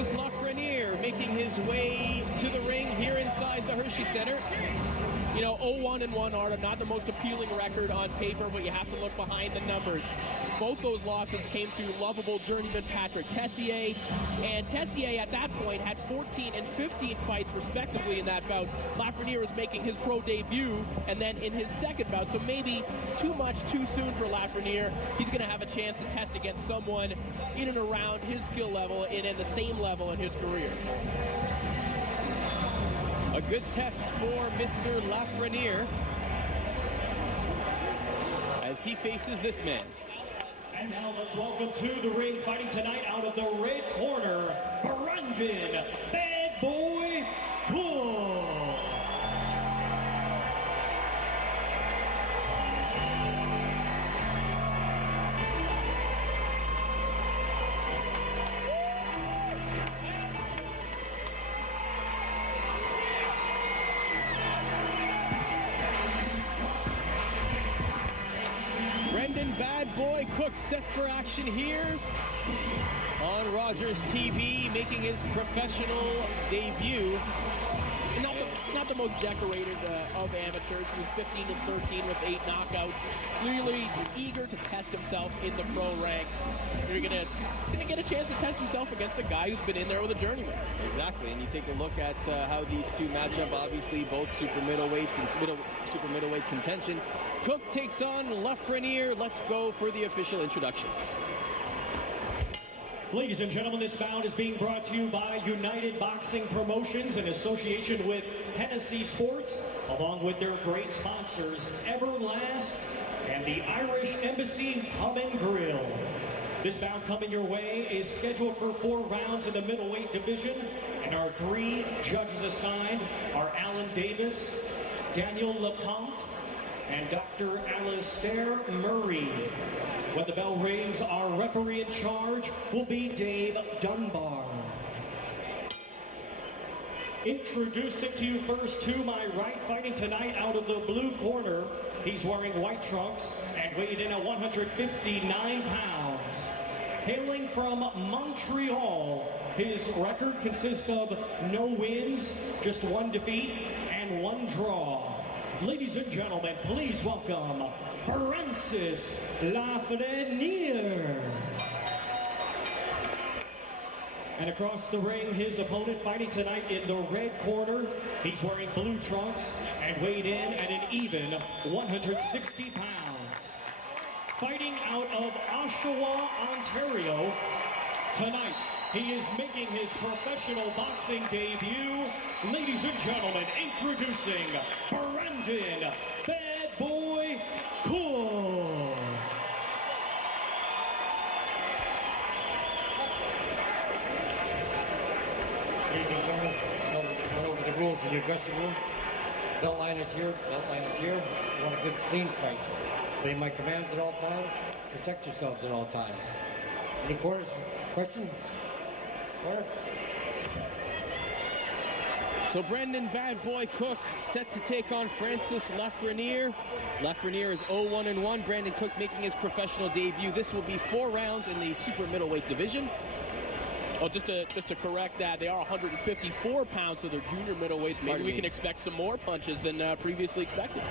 Francis Lafreniere making his way to the ring here inside the Hershey Center. You know, 0-1-1, Art, not the most appealing record on paper, but you have to look behind the numbers. Both those losses came to lovable journeyman Patrick Tessier, and Tessier at that point had 14 and 15 fights respectively in that bout. Lafreniere was making his pro debut, and then in his second bout, so maybe too much too soon for Lafreniere. He's going to have a chance to test against someone in and around his skill level and at the same level in his career. A good test for Mr. Lafreniere as he faces this man. And now let's welcome to the ring, fighting tonight out of the red corner, Brendan Bad Boy Cook. Brendan Bad Boy Cook set for action here on Rogers TV, making his professional debut. Not the most decorated of amateurs. He was 15 and 13 with 8 knockouts. Clearly eager to test himself in the pro ranks. You're gonna get a chance to test himself against a guy who's been in there with a journeyman. Exactly, and you take a look at how these two match up. Obviously, both super middleweights and super middleweight contention. Cook takes on Lafreniere. Let's go for the official introductions. Ladies and gentlemen, this bout is being brought to you by United Boxing Promotions in association with Hennessy Sports, along with their great sponsors, Everlast and the Irish Embassy Pub and Grill. This bout coming your way is scheduled for 4 rounds in the middleweight division, and our 3 judges assigned are Alan Davis, Daniel LeCompte, and Dr. Alistair Murray. When the bell rings, our referee in charge will be Dave Dunbar. Introducing to you first, to my right, fighting tonight out of the blue corner. He's wearing white trunks and weighed in at 159 pounds. Hailing from Montreal, his record consists of no wins, just 1 defeat and 1 draw. Ladies and gentlemen, please welcome Francis Lafreniere. And across the ring, his opponent fighting tonight in the red corner. He's wearing blue trunks and weighed in at an even 160 pounds. Fighting out of Oshawa, Ontario, tonight he is making his professional boxing debut. Ladies and gentlemen, introducing Brendan Bad Boy Cook. Went over the rules in your dressing room. Belt line is here, belt line is here. You want a good clean fight. Obey my commands at all times. Protect yourselves at all times. Any quarters? Question? Corner? So Brendan Bad Boy Cook set to take on Francis Lafreniere. Lafreniere is 0-1-1. Brandon Cook making his professional debut. This will be 4 rounds in the super middleweight division. Oh, just to correct that, they are 154 pounds, so they're junior middleweights. Maybe we can expect some more punches than previously expected.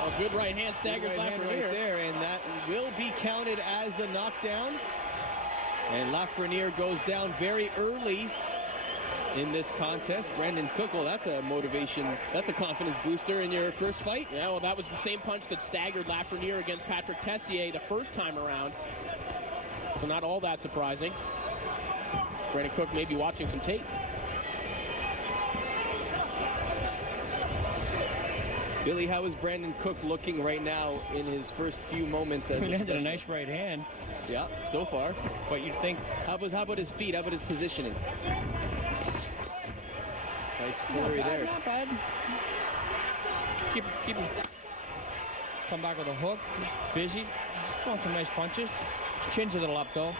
A good right hand staggers Lafreniere right there, and that will be counted as a knockdown. And Lafreniere goes down very early in this contest. Brandon Cook, well, that's a motivation, that's a confidence booster in your first fight. Yeah, well, that was the same punch that staggered Lafreniere against Patrick Tessier the first time around. So not all that surprising. Brandon Cook may be watching some tape. Billy, how is Brandon Cook looking right now in his first few moments as He landed a nice right hand. Yeah, so far. But you'd think... How about his feet? How about his positioning? Nice flurry there. Not bad. Keep him. Come back with a hook. Busy. Throwing some nice punches. Chin's a little up though.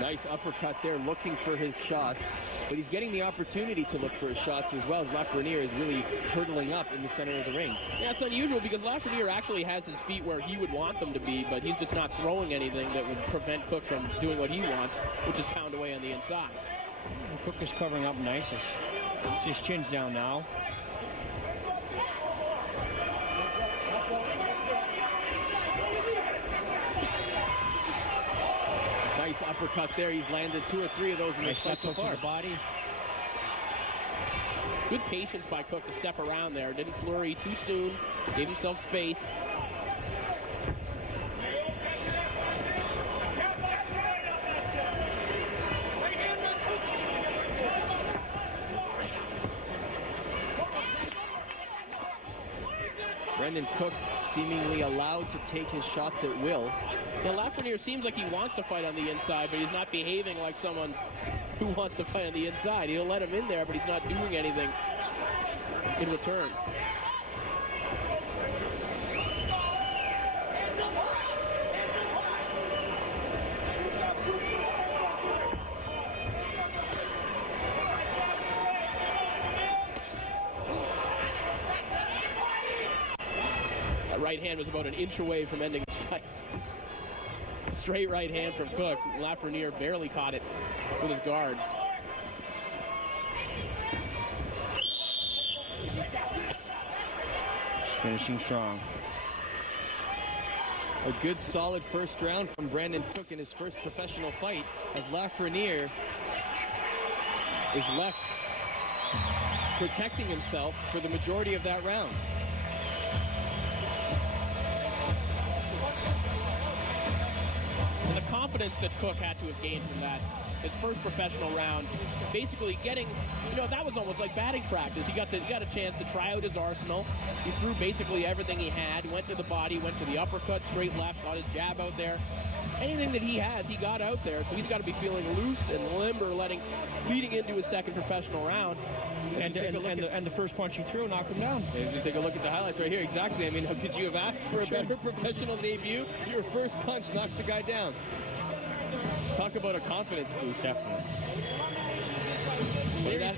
Nice uppercut there, looking for his shots, but he's getting the opportunity to look for his shots as well, as Lafreniere is really turtling up in the center of the ring. Yeah, it's unusual because Lafreniere actually has his feet where he would want them to be, but he's just not throwing anything that would prevent Cook from doing what he wants, which is pound away on the inside. And Cook is covering up nice. His chin's down now. Nice uppercut there. He's landed 2 or 3 of those in the fight so far. The body. Good patience by Cook to step around there. Didn't flurry too soon. Gave himself space. Brendan Cook seemingly allowed to take his shots at will. Now, Lafreniere seems like he wants to fight on the inside, but he's not behaving like someone who wants to fight on the inside. He'll let him in there, but he's not doing anything in return. That right hand was about an inch away from ending the fight. Straight right hand from Cook. Lafreniere barely caught it with his guard. Finishing strong. A good solid first round from Brandon Cook in his first professional fight, as Lafreniere is left protecting himself for the majority of that round. And the confidence that Cook had to have gained from that, his first professional round, basically getting, that was almost like batting practice. He got a chance to try out his arsenal. He threw basically everything he had, went to the body, went to the uppercut, straight left, got his jab out there. Anything that he has, he got out there, so he's got to be feeling loose and limber leading into his second professional round. And the first punch he threw knocked him down. If you take a look at the highlights right here, exactly. I mean, could you have asked for a better professional debut? Your first punch knocks the guy down. Talk about a confidence boost. Definitely.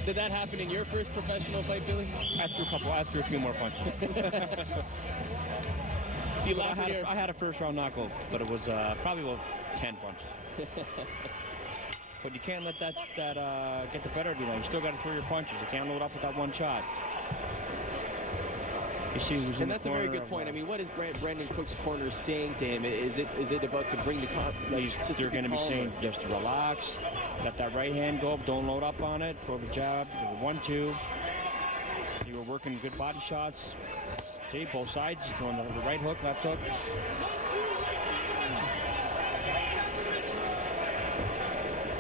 Did that happen in your first professional fight, Billy? I threw a few more punches. See, I had a first round knockout, but it was probably about 10 punches. But you can't let that get the better of you. You still got to throw your punches. You can't load up with that one shot. You see who's in and that's a very good point. I mean, what is Brandon Cook's corner saying to him? Is it about to bring the they're going to be saying just to relax, let that right hand go up, don't load up on it, throw the jab, 1-2. You were working good body shots. See, both sides, he's going the right hook, left hook.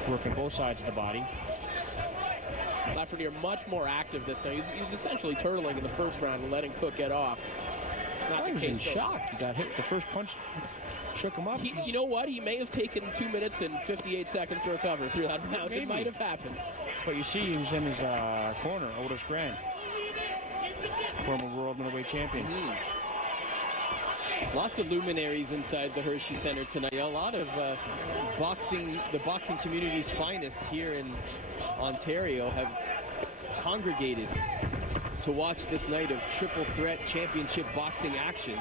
Working both sides of the body. Lafreniere much more active this time. He was essentially turtling in the first round and letting Cook get off. Not I was the in case. shock. He got hit. The first punch shook him up. You know what? He may have taken 2 minutes and 58 seconds to recover through that round. Maybe. It might have happened. But you see, he was in his corner, Otis Grant, former world middleweight champion. Lots of luminaries inside the Hershey Center tonight. A lot of the boxing community's finest here in Ontario have congregated to watch this night of triple threat championship boxing action.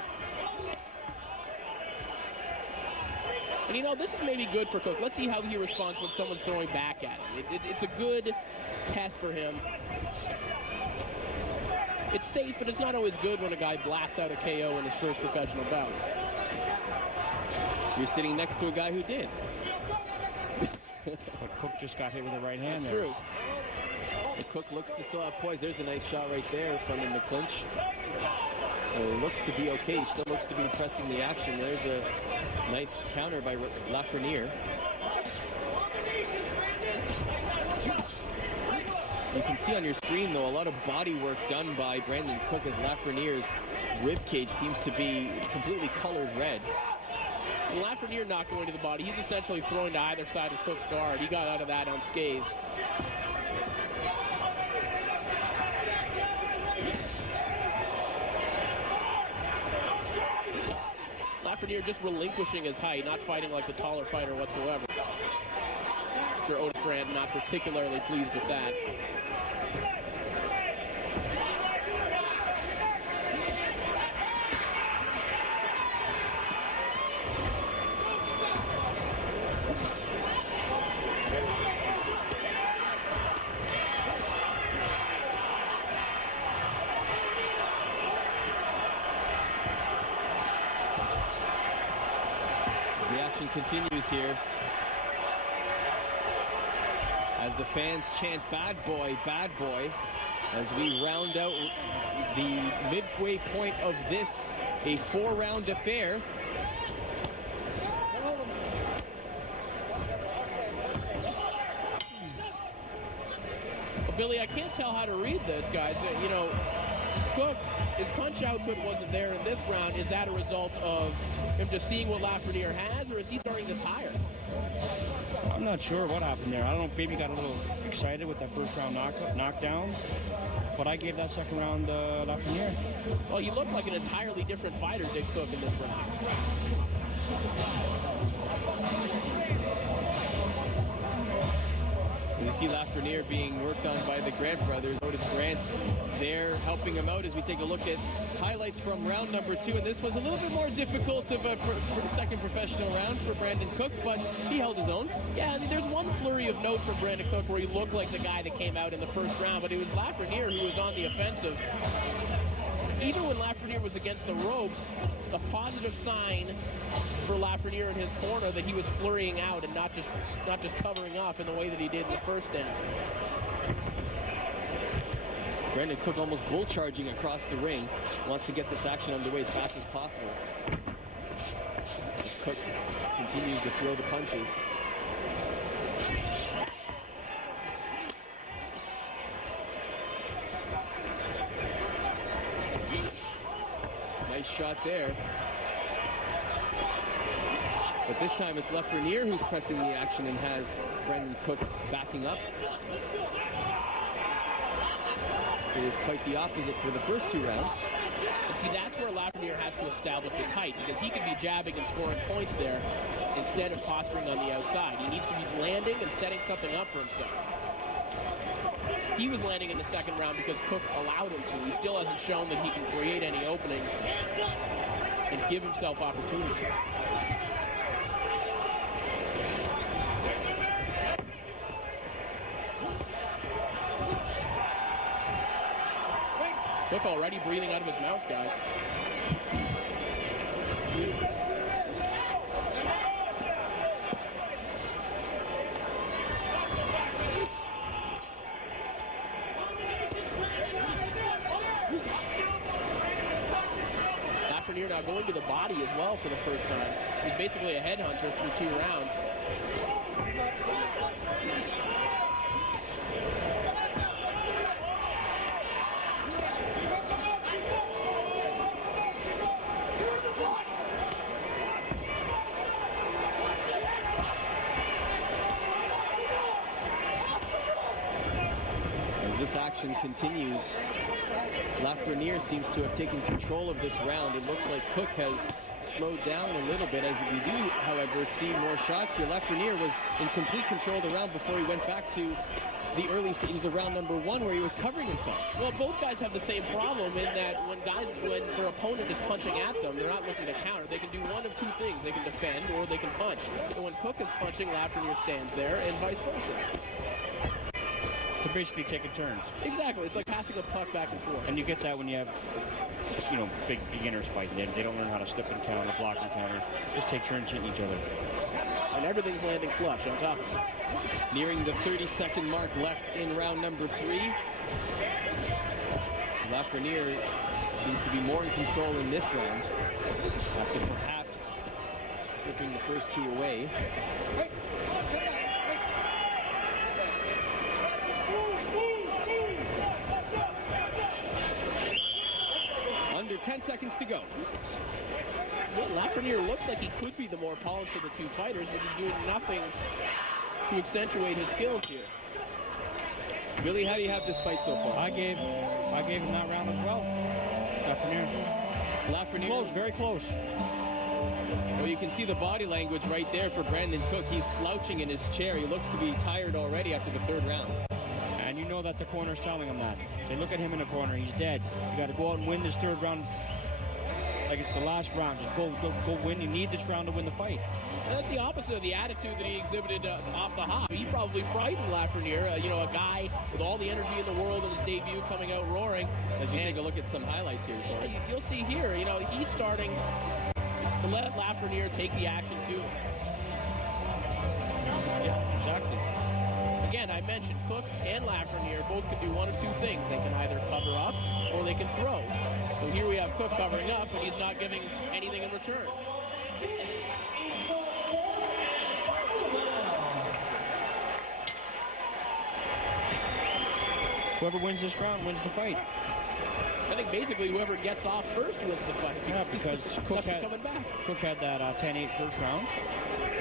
And this is maybe good for Cook. Let's see how he responds when someone's throwing back at him. It's a good test for him. It's safe, but it's not always good when a guy blasts out a KO in his first professional bout. You're sitting next to a guy who did. But Cook just got hit with the right hand. That's true. But Cook looks to still have poise. There's a nice shot right there from in the clinch. It looks to be okay. He still looks to be pressing the action. There's a nice counter by Lafreniere. You can see on your screen, though, a lot of body work done by Brandon Cook as Lafreniere's ribcage seems to be completely colored red. Lafreniere not going to the body. He's essentially throwing to either side of Cook's guard. He got out of that unscathed. Lafreniere just relinquishing his height, not fighting like the taller fighter whatsoever. sure Otis Grant not particularly pleased with that. The action continues here as the fans chant bad boy, as we round out the midway point of this, a 4-round affair. Well, Billy, I can't tell how to read this, guys. You know, Cook, his punch output wasn't there in this round. Is that a result of him just seeing what Lafreniere has, or is he starting to tire? I'm not sure what happened there. I don't know if maybe got a little excited with that first round knockdown, but I gave that second round Lafreniere. Well, he looked like an entirely different fighter, did Cook, in this round. You see Lafreniere being worked on by the Grant brothers. Otis Grant there helping him out as we take a look at highlights from round number 2. And this was a little bit more difficult of a second professional round for Brandon Cook, but he held his own. Yeah, I mean, there's one flurry of note from Brandon Cook where he looked like the guy that came out in the first round, but it was Lafreniere who was on the offensive. Even when Lafreniere was against the ropes, a positive sign for Lafreniere in his corner that he was flurrying out and not just covering up in the way that he did in the first stint. Brandon Cook almost bull charging across the ring. Wants to get this action underway as fast as possible. As Cook continues to throw the punches. Nice shot there. But this time it's Lafreniere who's pressing the action and has Brandon Cook backing up. It is quite the opposite for the first 2 rounds. And see, that's where Lafreniere has to establish his height, because he could be jabbing and scoring points there instead of posturing on the outside. He needs to be landing and setting something up for himself. He was landing in the second round because Cook allowed him to. He still hasn't shown that he can create any openings and give himself opportunities. Cook already breathing out of his mouth, guys. Lafreniere now going to the body as well for the first time. He's basically a headhunter through 2 rounds. This action continues. Lafreniere seems to have taken control of this round. It looks like Cook has slowed down a little bit. As we do, however, see more shots here. Lafreniere was in complete control of the round before he went back to the early stages of round number 1 where he was covering himself. Well, both guys have the same problem in that when their opponent is punching at them, they're not looking to counter. They can do one of 2 things. They can defend or they can punch. And when Cook is punching, Lafreniere stands there and vice versa. They're basically taking turns. Exactly. It's like passing a puck back and forth. And you get that when you have, big beginners fighting. They don't learn how to slip and counter, block and counter. Just take turns hitting each other. And everything's landing flush on top of it. Nearing the 30-second mark left in round number 3. Lafreniere seems to be more in control in this round after perhaps slipping the first 2 away. Under 10 seconds to go. Well, Lafreniere looks like he could be the more polished of the 2 fighters, but he's doing nothing to accentuate his skills here. Billy, how do you have this fight so far? I gave him that round as well. Lafreniere. Lafreniere. Close, very close. Well, you can see the body language right there for Brandon Cook. He's slouching in his chair. He looks to be tired already after the third round. And you know that the corner's telling him that. They look at him in the corner. He's dead. You got to go out and win this third round like it's the last round. Just go win. You need this round to win the fight. And that's the opposite of the attitude that he exhibited off the hop. He probably frightened Lafreniere, a guy with all the energy in the world in his debut coming out roaring. As we take a look at some highlights here, Corey. You'll see here, he's starting to let Lafreniere take the action too. Yeah, exactly. Again, I mentioned Cook and Lafreniere both can do one of two things. They can either cover up or they can throw. So here we have Cook covering up, and he's not giving anything in return. Whoever wins this round wins the fight. I think basically whoever gets off first wins the fight. Yeah, because Cook had that 10-8 first round.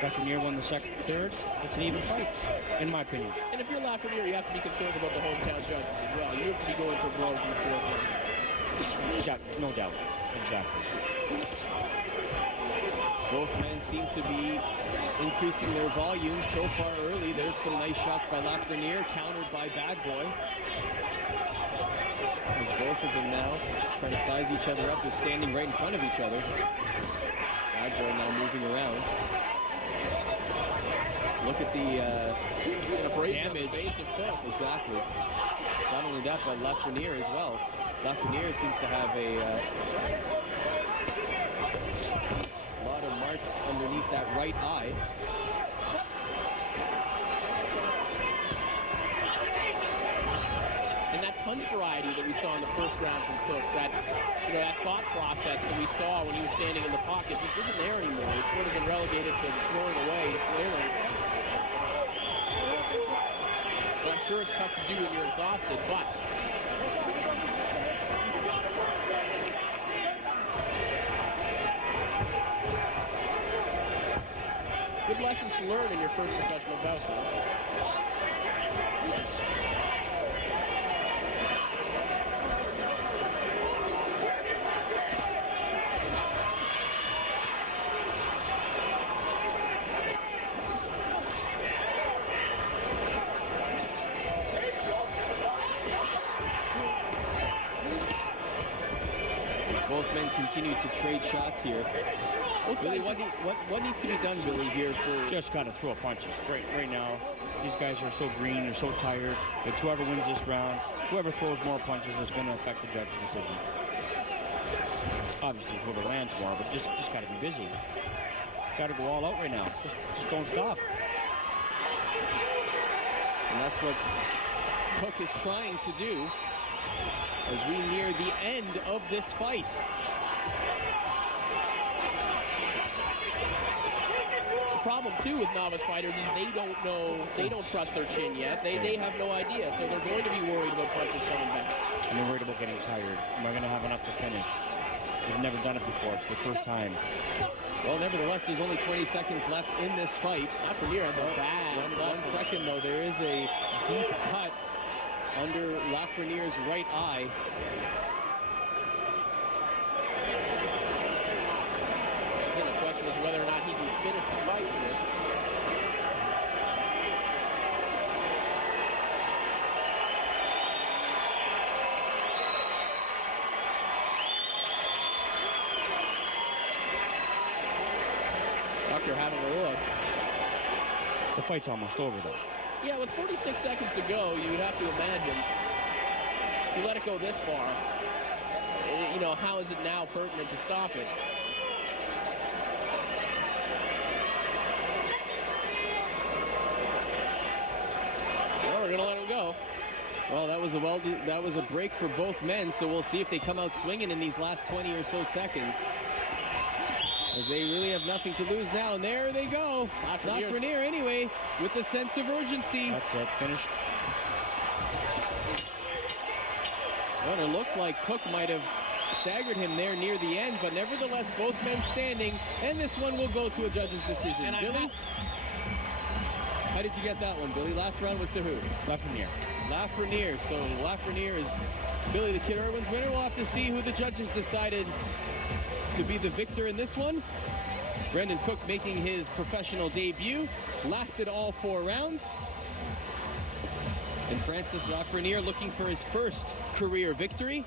Lafreniere won the third. It's an even fight, in my opinion. And if you're Lafreniere, you have to be concerned about the hometown judges as well. You have to be going for blows in the fourth round. Yeah, no doubt. Exactly. Both men seem to be increasing their volume so far early. There's some nice shots by Lafreniere, countered by Bad Boy. As both of them now trying to size each other up. They're standing right in front of each other. Bad Boy now moving around. Look at the damage. Base of Cook. Exactly. Not only that, but Lafreniere as well. Lafreniere seems to have a lot of marks underneath that right eye. And that punch variety that we saw in the first round from Cook, that thought process that we saw when he was standing in the pocket, just isn't there anymore. It's sort of been relegated to throwing away, to flailing. So I'm sure it's tough to do when you're exhausted, but good lessons to learn in your first professional bout. Both men continue to trade shots here. Billy, what needs to be done, Billy, here for... Just got to throw punches. Right now, these guys are so green, they're so tired. But whoever wins this round, whoever throws more punches is going to affect the judge's decision. Obviously, whoever lands more, but just got to be busy. Got to go all out right now. Just don't stop. And that's what Cook is trying to do as we near the end of this fight. The problem too with novice fighters is they don't know, they don't trust their chin yet. They have no idea, so they're going to be worried about punches coming back. And they're worried about getting tired. Am I going to have enough to finish? They've never done it before. It's their first time. Well, nevertheless, there's only 20 seconds left in this fight. Lafreniere has a bad 1 second, though. There is a deep cut under Lafreniere's right eye. Again, the question is whether or not he can finish the fight in this. After having a look. The fight's almost over, though. Yeah, with 46 seconds to go, you would have to imagine, if you let it go this far, how is it now pertinent to stop it? Well, we're going to let him go. Well, that was a break for both men, so we'll see if they come out swinging in these last 20 or so seconds. As they really have nothing to lose now, and there they go. Lafreniere anyway, with a sense of urgency. That's it, finished. Well, it looked like Cook might have staggered him there near the end, but nevertheless, both men standing, and this one will go to a judge's decision. And Billy? How did you get that one, Billy? Last round was to who? Lafreniere. Lafreniere. So Lafreniere is Billy the Kid Irwin's winner. We'll have to see who the judges decided to be the victor in this one. Brandon Cook making his professional debut. Lasted all 4 rounds. And Francis Lafreniere looking for his first career victory.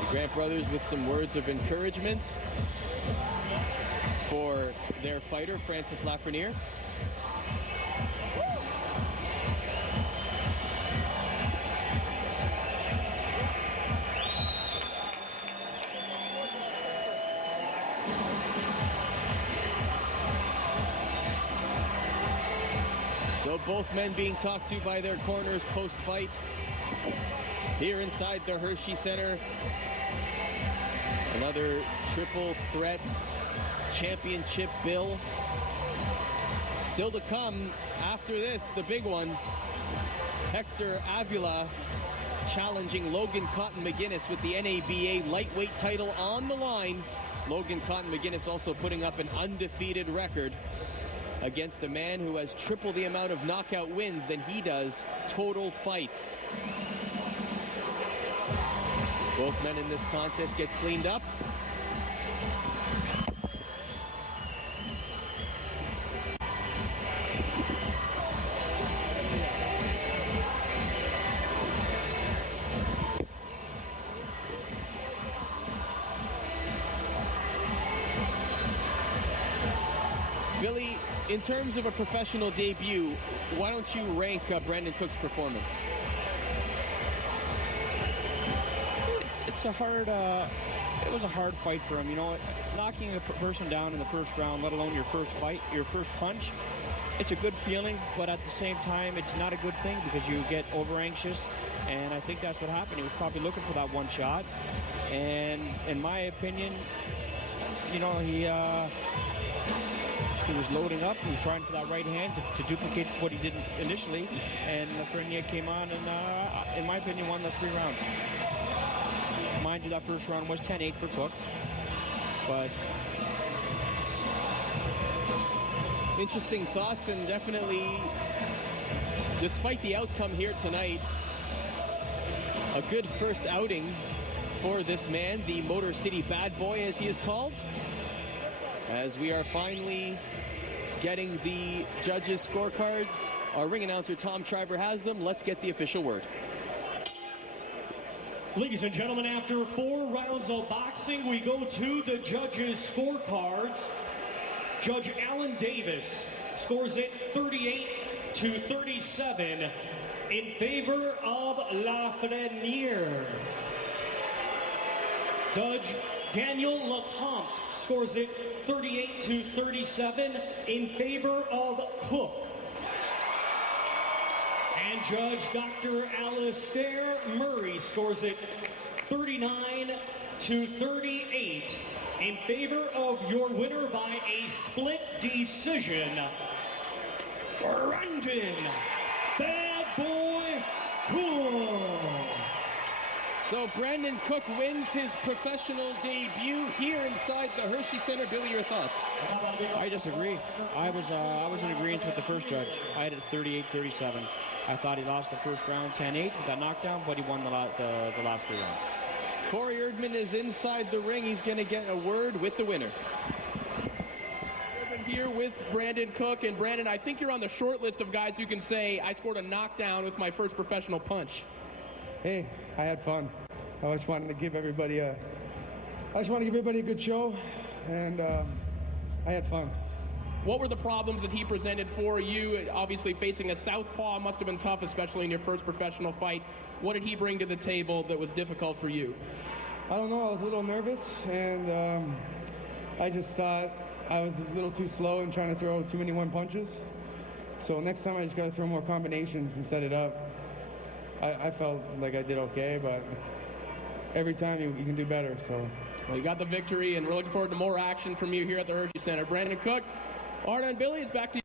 The Grant brothers with some words of encouragement for their fighter, Francis Lafreniere. So both men being talked to by their corners post-fight. Here inside the Hershey Center, another triple threat championship bill. Still to come after this, the big one. Hector Avila challenging Logan Cotton McGuinness with the NABA lightweight title on the line. Logan Cotton McGuinness also putting up an undefeated record against a man who has triple the amount of knockout wins than he does total fights. Both men in this contest get cleaned up. Billy, in terms of a professional debut, why don't you rank Brandon Cook's performance? It's a hard, it was a hard fight for him. You know, knocking a person down in the first round, let alone your first fight, your first punch, it's a good feeling, but at the same time, it's not a good thing because you get over anxious, and I think that's what happened. He was probably looking for that one shot, and in my opinion, you know, he was loading up. He was trying for that right hand to duplicate what he did initially, and Lafreniere came on and, in my opinion, won the 3 rounds. Mind you, that first round was 10-8 for Cook, but interesting thoughts, and definitely, despite the outcome here tonight, a good first outing for this man, the Motor City Bad Boy, as he is called. As we are finally getting the judges' scorecards, our ring announcer Tom Schreiber has them. Let's get the official word. Ladies and gentlemen, after 4 rounds of boxing, we go to the judges' scorecards. Judge Alan Davis scores it 38-37 in favor of Lafreniere. Judge Daniel Lecomte scores it 38-37 in favor of Cook. And Judge Dr. Alistair Murray scores it 39-38 in favor of your winner by a split decision, Brandon Bad Boy Cook. So Brandon Cook wins his professional debut here inside the Hershey Center. Billy, your thoughts? I disagree. I was in agreement with the first judge. I had it 38-37. I thought he lost the first round 10-8 with that knockdown, but he won the last 3 rounds. Corey Erdman is inside the ring. He's going to get a word with the winner. Erdman here with Brandon Cook. And Brandon, I think you're on the short list of guys who can say, I scored a knockdown with my first professional punch. Hey, I had fun. I just wanted to give everybody a good show, and I had fun. What were the problems that he presented for you? Obviously, facing a southpaw must have been tough, especially in your first professional fight. What did he bring to the table that was difficult for you? I don't know. I was a little nervous, and I just thought I was a little too slow and trying to throw too many one punches. So next time I just got to throw more combinations and set it up. I felt like I did okay, but every time you can do better. So, well, you got the victory, and we're looking forward to more action from you here at the Hershey Center. Brandon Cook, Arda and Billy, is back to you.